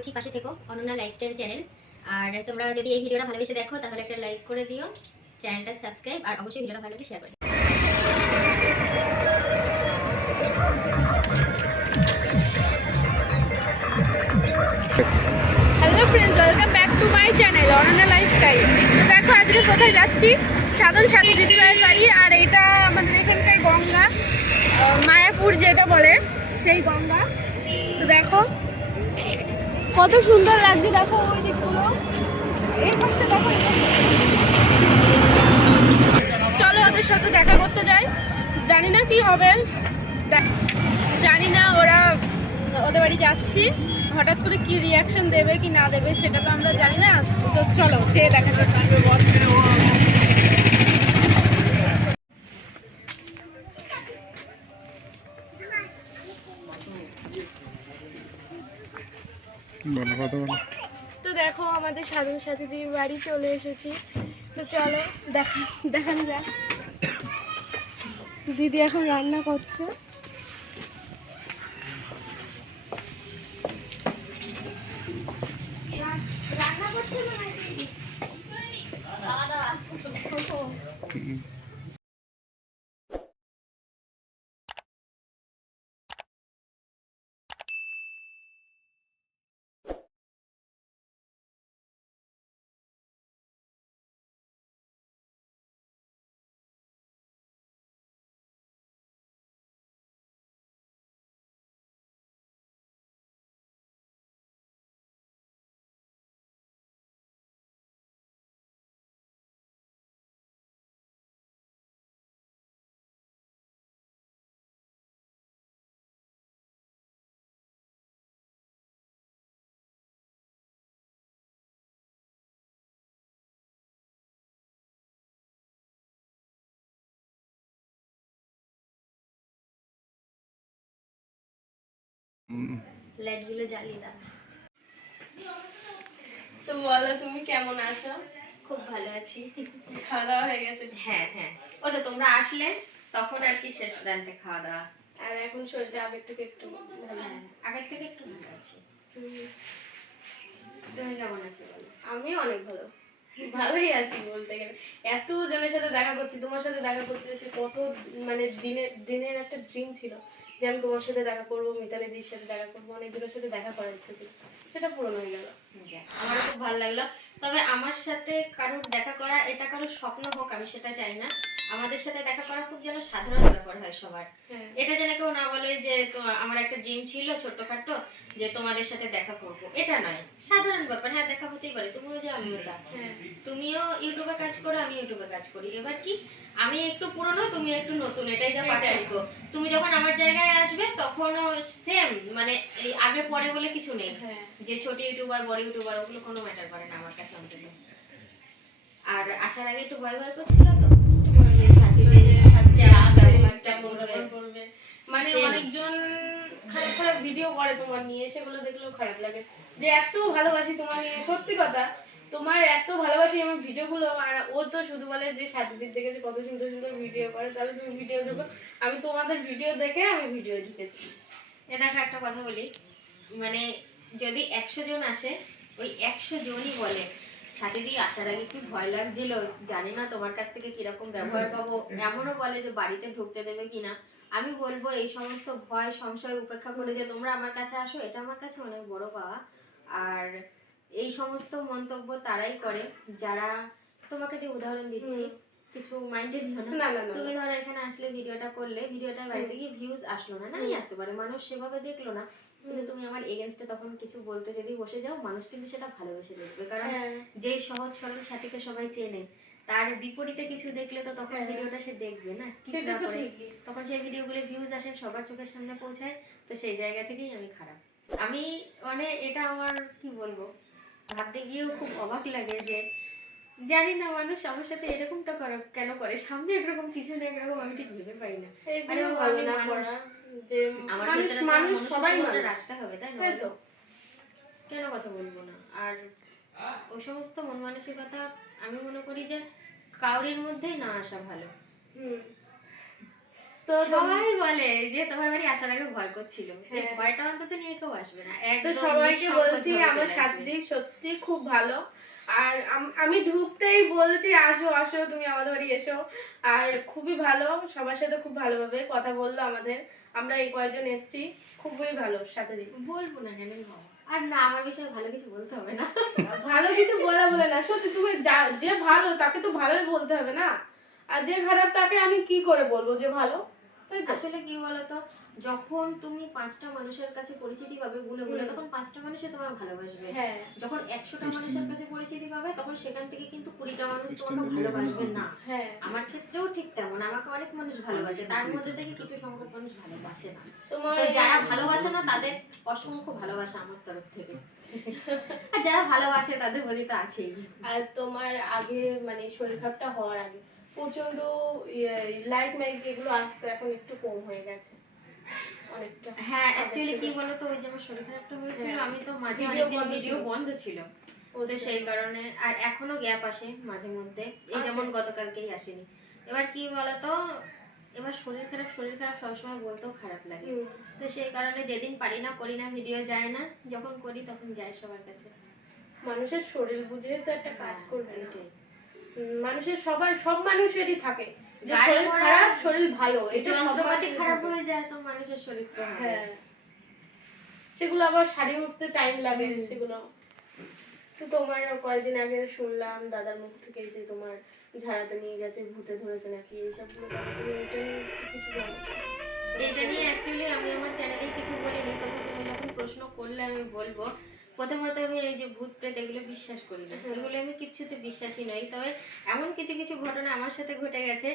বলছি, পাশে থেকো, অনন্যা লাইফস্টাইল চ্যানেল আর তোমরা যদি এই ভিডিওটা ভালোবেসে দেখো, তাহলে একটা লাইক করে দিও, চ্যানেলটা সাবস্ক্রাইব আর অবশ্যই ভিডিওটা ভালো শেয়ার করে hello friends welcome back to my channel Ananya lifestyle দেখো, আজকে কোথায় যাচ্ছি? সাধন সাথী দিদিভাইয়ের বাড়ি, আর এটা আমাদের এখানকার গঙ্গা মায়াপুর যেটা বলে, সেই গঙ্গা। তো দেখো কত সুন্দর লাগছে, দেখো ওই দিকগুলো। এই পাশটা দেখো চলো ওদের সাথে দেখা করতে যাই। জানি না কি হবে। জানি না ওরা ওদের বাড়ি যাচ্ছি। হঠাৎ করে কি রিয়াকশন দেবে, কি না দেবে, সেটা তো আমরা জানি না। তো চলো যে দেখা যাক। তো দেখো আমাদের সাধন সাথীদের বাড়ি চলে এসেছি। তো চলো দেখা দেখানো যাক। দিদি এখন রান্না করছে। লাইটগুলো জ্বালিয়ে দাও। তো বলো তুমি কেমন আছো? খুব ভালো আছি। খাওয়া দাওয়া হয়ে গেছে? হ্যাঁ হ্যাঁ। ও তো তোমরা আসলে তখন আর কি শেষ রান্তে খাওয়া দাওয়া আর এখন শরীরটা আগের থেকে একটু হ্যাঁ আগের থেকে একটু ভালো আছি। তুমি কেমন আছো বলো? আমি অনেক ভালো। ভালোই আছি বলতে গেলে। এত জনের সাথে দেখা করছি, তোমার সাথে দেখা করতে এসে কত মানে দিনের দিনের একটা ড্রিম ছিল যে আমি তোমার সাথে দেখা করব, মিতালি দিদির সাথে দেখা করব অনেক জনের সাথে দেখা করার ইচ্ছা ছিল। সেটা পূরণ হয়ে গেল। আমার আমারও খুব ভালো লাগল। তবে আমার সাথে কারোর দেখা করা, এটা কারোর স্বপ্ন হোক, আমি সেটা চাই না। আমাদের সাথে দেখা করা খুব যেন সাধারণ ব্যাপার হয় সবার। হ্যাঁ। এটা যেন কেউ না বলে যে তো আমার একটা ড্রিম ছিল ছোট্টখাট্টো যে তোমাদের সাথে দেখা করব। এটা নয়। সাধারণ ব্যাপার। হ্যাঁ দেখা হতেই পারে। তুমিও যে আমিও তা। হ্যাঁ। তুমিও ইউটিউবে কাজ করো আমি ইউটিউবে কাজ করি। এবার কি? আমি একটু পুরনো তুমি একটু নতুন। এটাই যা এটাই। পার্থক্য। তুমি যখন আমার জায়গায় আসবে তখনও সেম মানে এই আগে পরে বলে কিছু নেই। হ্যাঁ। যে ছোট ইউটিউবার বড় ইউটিউবার ওগুলো কোনো ম্যাটার করে না আমার কাছে অন্তত। আর আসার আগে একটু ভয় ভয় করছিল তো? করবে মানে অনেকজন খারাপ খারাপ ভিডিও করে তোমার নিয়ে সেগুলো দেখলেও খারাপ লাগে। যে এত ভালোবাসি তোমার নিয়ে সত্যি কথা তোমার এত ভালোবাসি আমার ভিডিওগুলো আর ও তো শুধু বলে যে সাথীদের দেখেছে কত সুন্দর সুন্দর ভিডিও করে তাহলে তুমি ভিডিও দেখো আমি তোমাদের ভিডিও দেখে আমি ভিডিও ঢুকেছি এ দেখো একটা কথা বলি। মানে যদি একশো জন আসে ওই একশো জনই বলে। সাথে দিয়ে আসার আগে কি ভয় লাগছিল? জানি না তোমার কাছ থেকে কীরকম ব্যবহার পাবো। এমনও বলে যে বাড়িতে ঢুকতে দেবে কিনা। আমি বলব এই সমস্ত ভয় সংশয় উপেক্ষা করে যে তোমরা আমার কাছে আসো এটা আমার কাছে অনেক বড় পাওয়া। আর এই সমস্ত মন্তব্য তারাই করে। যারা তোমাকে দিয়ে উদাহরণ দিচ্ছি কিছু মাইন্ডে নিও না। না না না তুমি ধরো এখানে আসলে ভিডিওটা করলে ভিডিওটা বাড়িতে গিয়ে ভিউজ আসলো না নাই আসতে পারে। মানুষ সেভাবে দেখল না। কিন্তু তুমি আমার এগেনস্টে তখন কিছু বলতে যদি বসে যাও মানুষ কিন্তু সেটা ভালোবেসে দেখবে। কারণ হ্যাঁ। যেই সহজ সরল সাথীকে সবাই চেনে তার বিপরীতে কিছু দেখলে তো তখন হ্যাঁ। ভিডিওটা সে দেখবে না স্কিপ না করে। তখন সেই ভিডিওগুলো ভিউজ আসে সবার চোখের সামনে পৌঁছায় তো সেই জায়গা থেকেই আমি খারাপ। আমি মানে এটা আমার কি বলব ভাবতে গিয়েও খুব অবাক লাগে যে জানি না মানুষ আমার সাথে এরকমটা করে কেন করে? সামনে একরকম পিছনে একরকম আমি ঠিক ভেবে পাই না। ও না মানুষ। যে মানুষ মানুষ সবাই রাখতে হবে তাই না? কেন কথা বলব না? আর ওই সমস্ত মন মানসিকতা আমি মনে করি যে কাউরির মধ্যেই না আসা ভালো। হুম। তো সবাই বলে যে তোমার বাড়ি আসার আগে ভয় করছিল। হ্যাঁ। ভয়টা অন্তত নিয়ে কেউ আসবে না। তো সবাইকে বলছি আমার আসবে। সত্যি খুব ভালো। আর আম- ঢুকতেই বলছি আসো আসো তুমি আমাদের বাড়ি এসো। আর খুবই ভালো সবার সাথে খুব ভালোভাবে কথা বলল আমাদের। আমরা এই কয়েকজন এসেছি খুবই ভালো সাথে দিক বলব না কেন? আর না আমার বিষয়ে ভালো কিছু বলতে হবে না। ভালো কিছু বলা বলে না। সত্যি তুমি যা- যে ভালো তাকে তো ভালোই বলতে হবে না। আর যে খারাপ তাকে আমি কি করে বলব যে ভালো? আসলে কি বলতো? যখন তুমি পাঁচটা মানুষের কাছে পরিচিতি পাবে গুলো গুলো। তখন পাঁচটা মানুষে তোমার ভালোবাসবে। হ্যাঁ। যখন একশোটা মানুষের কাছে পরিচিতি পাবে তখন সেখান থেকে কিন্তু কুড়িটা মানুষ তোমাকে ভালোবাসবে না। হ্যাঁ। আমার ক্ষেত্রেও ঠিক তেমন। আমাকে অনেক মানুষ ভালোবাসে। তার মধ্যে থেকে কিছু সংখ্যক মানুষ ভালোবাসে না। তোমার যারা ভালোবাসে না তাদের অসংখ্য ভালোবাসা আমার তরফ থেকে। আর যারা ভালোবাসে তাদের প্রতি তো আছেই। আর তোমার আগে মানে শরীর খারাপটা হওয়ার আগে প্রচণ্ড লাইক মাইক এগুলো আসতো এখন একটু কম হয়ে গেছে। অনেকটা। হ্যাঁ অ্যাকচুয়ালি কি বলতো ওই যে আমার শরীর খারাপটা হয়েছিল হ্যাঁ। আমি তো মাঝে অনেকদিন ভিডিও বন্ধ ছিল। ওদের সেই কারণে আর এখনও গ্যাপ আসে মাঝে মধ্যে। এই আচ্ছা। যেমন গতকালকেই আসেনি। এবার কি বলতো এবার শরীর খারাপ শরীর খারাপ সবসময় বলতেও খারাপ লাগে। তো সেই কারণে যেদিন পারি না করি না ভিডিও যায় না। যখন করি তখন যায় সবার কাছে। মানুষের শরীর বুঝে তো একটা কাজ হ্যাঁ, করবে এটাই। মানুষের সবার সব মানুষেরই থাকে। যে শরীর খারাপ শরীর ভালো এটা যন্ত্রপাতি খারাপ হয়ে যায় তো মানুষের শরীর তো হ্যাঁ। সেগুলো আবার সারিয়ে উঠতে টাইম লাগে সেগুলো। তো তোমার কয়েকদিন আগে শুনলাম দাদার মুখ থেকে যে তোমার ঝাড়াতে নিয়ে গেছে ভূতে ধরেছে নাকি এইসবগুলো কিছু এটা নিয়ে অ্যাকচুয়ালি আমি আমার চ্যানেলে কিছু বলিনি তবে তুমি যখন প্রশ্ন করলে আমি বলব। প্রথমত আমি এই যে ভূত প্রেত এগুলো বিশ্বাস করি না। এগুলো আমি কিচ্ছুতে বিশ্বাসী নই তবে এমন কিছু কিছু ঘটনা আমার সাথে ঘটে গেছে।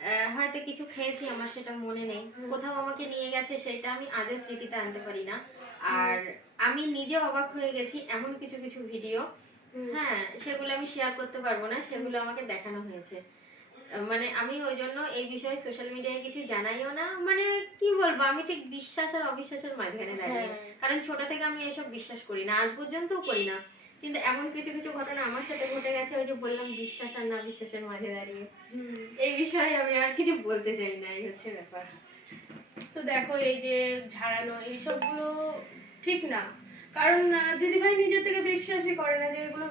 আহ, হয়তো কিছু খেয়েছি আমার সেটা মনে নেই। কোথাও আমাকে নিয়ে গেছে সেটা আমি আজও স্মৃতিতে আনতে পারি না। আর আমি নিজে অবাক হয়ে গেছি এমন কিছু কিছু ভিডিও। হ্যাঁ সেগুলো আমি শেয়ার করতে পারব না সেগুলো আমাকে দেখানো হয়েছে। মানে আমি ওই জন্য এই বিষয়ে সোশ্যাল মিডিয়ায় কিছু জানাইও না। মানে কি বলব আমি ঠিক বিশ্বাস আর অবিশ্বাসের মাঝখানে দাঁড়িয়ে। হ্যাঁ। কারণ ছোট থেকে আমি এসব বিশ্বাস করি না আজ পর্যন্তও করি না। কিন্তু এমন কিছু কিছু ঘটনা আমার সাথে ঘটে গেছে ওই যে বললাম বিশ্বাস আর না বিশ্বাসের মাঝে দাঁড়িয়ে। এই বিষয়ে আমি আর কিছু বলতে চাই না এই হচ্ছে ব্যাপার। তো দেখো এই যে ঝাড়ানো এইসবগুলো ঠিক না। কারণ দিদিভাই নিজের থেকে বিশ্বাসই করে না যে এগুলো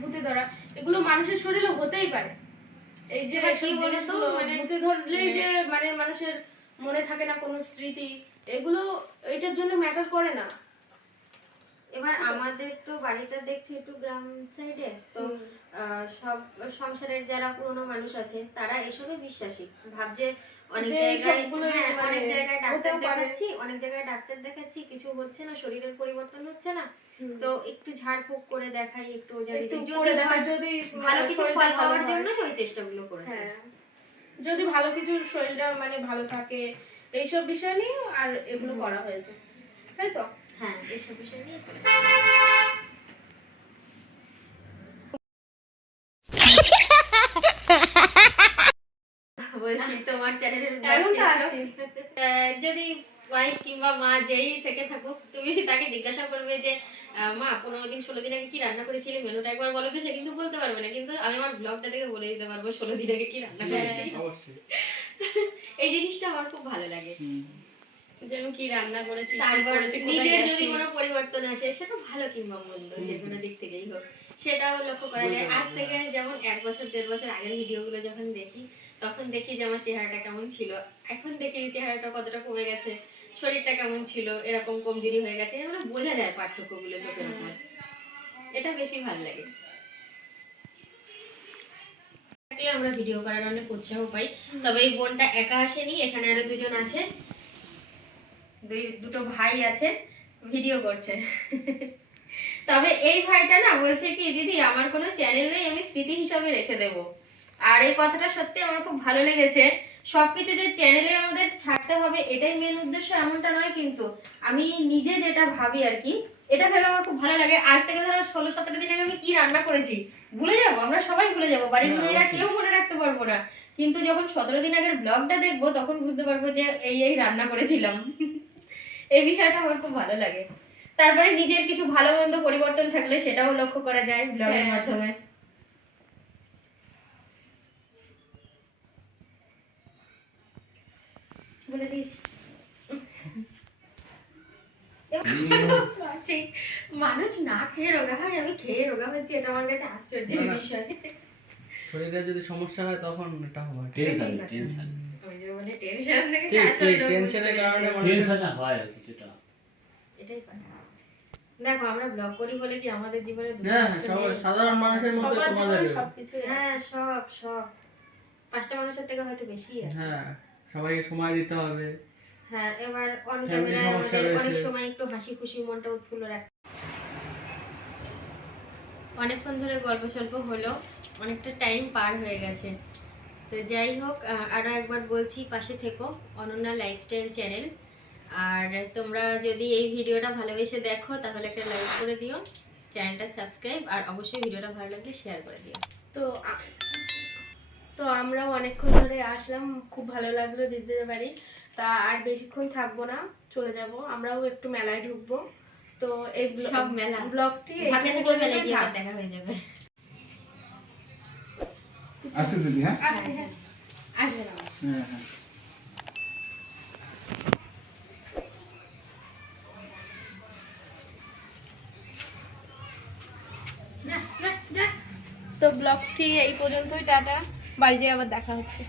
ভূতে ধরা। এগুলো মানুষের শরীরে হতেই পারে। এই যে কি বলতো, মানে- ভূতে ধরলেই যে মানে মানুষের মনে থাকে না কোনো স্মৃতি এগুলো এটার জন্য ম্যাটার করে না। এবার আমাদের তো বাড়িটা দেখছ একটু গ্রাম সাইডে তো আহ, সব সংসারের যারা পুরনো মানুষ আছে তারা এসবে বিশ্বাসী। ভাবছে অনেক জায়গায় এইসবগুলো হ্যাঁ, মানে অনেক জায়গায় ডাক্তার দেখাচ্ছি অনেক জায়গায় ডাক্তার দেখাচ্ছি কিছু হচ্ছে না শরীরের পরিবর্তন হচ্ছে না। তো একটু ঝাড়ফুঁক করে দেখাই একটু যদি ভালো কিছু শরীরটা ফল পাওয়ার। জন্যই ওই চেষ্টাগুলো করেছে। হ্যাঁ। যদি ভালো কিছু শরীরটা মানে ভালো থাকে এইসব বিষয় নিয়ে আর এগুলো করা হয়েছে। তাই তো? হ্যাঁ এইসব বিষয় নিয়ে করেছে বলছি তোমার চ্যানেলের এমন তো আছে। যদি ওয়াইফ কিংবা মা যেই থেকে থাকুক তুমি তাকে জিজ্ঞাসা করবে যে মা পনেরো দিন ষোলো দিন আগে কি রান্না করেছিলে? মেনুটা একবার বলো তো সে কিন্তু বলতে পারবে না। কিন্তু আমি আমার ব্লগটা থেকে বলে দিতে পারব ষোলো দিন আগে কি রান্না হ্যাঁ। করেছি। এই জিনিসটা আমার খুব ভালো লাগে। যে আমি কি রান্না করেছি তারপর নিজের যদি কোনো পরিবর্তন আসে সেটা ভালো কিংবা মন্দ যে কোনো দিক থেকেই হোক। সেটাও লক্ষ্য করা যায়। আজ থেকে যেমন এক বছর দেড় বছর আগের ভিডিওগুলো যখন দেখি তখন দেখি যে আমার চেহারাটা কেমন ছিল। এখন দেখি চেহারাটা কতটা কমে গেছে, শরীরটা কেমন ছিল, এরকম কমজোরি হয়ে গেছে মানে বোঝা যায় পার্থক্যগুলো চোখের উপর। এটা বেশি ভালো লাগে। আমরা ভিডিও করার অনেক উৎসাহ পাই, তবে এই বোনটা একা আসেনি, এখানে আরও দুজন আছে। দুই, দুটো ভাই আছে ভিডিও করছে। তবে এই ভাইটা না বলছে কি, দিদি, আমার কোনো চ্যানেল নেই, আমি স্মৃতি হিসাবে রেখে দেব। আর এই কথাটা সত্যি আমার খুব ভালো লেগেছে। সবকিছু যে চ্যানেলে আমাদের ছাড়তে হবে এটাই মেন উদ্দেশ্য এমনটা নয় কিন্তু। আমি নিজে যেটা ভাবি আর কি এটা ভেবে আমার খুব ভালো লাগে। আজ থেকে ধরো ষোলো সতেরো দিন আগে আমি কি রান্না করেছি ভুলে যাব আমরা সবাই ভুলে যাব। বাড়ির মেয়েরা কেউ মনে রাখতে পারব না। কিন্তু যখন সতেরো দিন আগের ব্লগটা দেখব তখন বুঝতে পারব যে এই এই রান্না করেছিলাম। এই বিষয়টা আমার খুব ভালো লাগে। তারপরে নিজের কিছু ভালো মন্দ পরিবর্তন থাকলে সেটাও লক্ষ্য করা যায় ব্লগের হ্যাঁ। মাধ্যমে। বলে দিয়েছি। মানুষ না খেয়ে রোগা হয় আমি খেয়ে রোগা হয়েছি এটা আমার কাছে আশ্চর্যের। বিষয়। শরীরে যদি সমস্যা হয় তখন এটা হবে টেনশন টেনশন ওই যে বলে টেনশন থেকে ঠিক আসলে ঠিক ওটা টেনশনের কারণে পেরেছি। হয় কিছুটা এটাই কথা। দেখো আমরা ব্লগ করি বলে কি আমাদের জীবনে হ্যাঁ? সাধারণ মানুষের মধ্যে তোমাদের সবকিছু হ্যাঁ। সব সব। পাঁচটা মানুষের থেকে হয়তো বেশি আছে। হ্যাঁ। সবাইকে সময় দিতে হবে। হ্যাঁ এবার অন ক্যামেরায় আমাদের অনেক সময় একটু হাসি খুশি মনটা উৎফুল্ল রাখ অনেকক্ষণ ধরে গল্প সল্প হলো অনেকটা টাইম পার হয়ে গেছে। তো যাই হোক আহ, আরও একবার বলছি পাশে থেকো অনন্যা লাইফস্টাইল চ্যানেল আর তোমরা যদি এই ভিডিওটা ভালোবেসে দেখো তাহলে একটা লাইক করে দিও চ্যানেলটা সাবস্ক্রাইব আর অবশ্যই ভিডিওটা ভালো লাগলে শেয়ার করে দিও। তো তো আমরাও অনেকক্ষণ ধরে আসলাম খুব ভালো লাগল দিদিদের বাড়ি তা আর বেশিক্ষণ থাকব না চলে যাব। আমরাও একটু মেলায় ঢুকবো। তো এই সব মেলা। ব্লগটি দেখা হয়ে যাবে। আসুন দিদি হ্যাঁ? আচ্ছা, হ্যাঁ। আসবে না। হ্যাঁ হ্যাঁ। তো ব্লগটি এই পর্যন্তই টাটা। বাড়ি যেয়ে আবার দেখা হচ্ছে।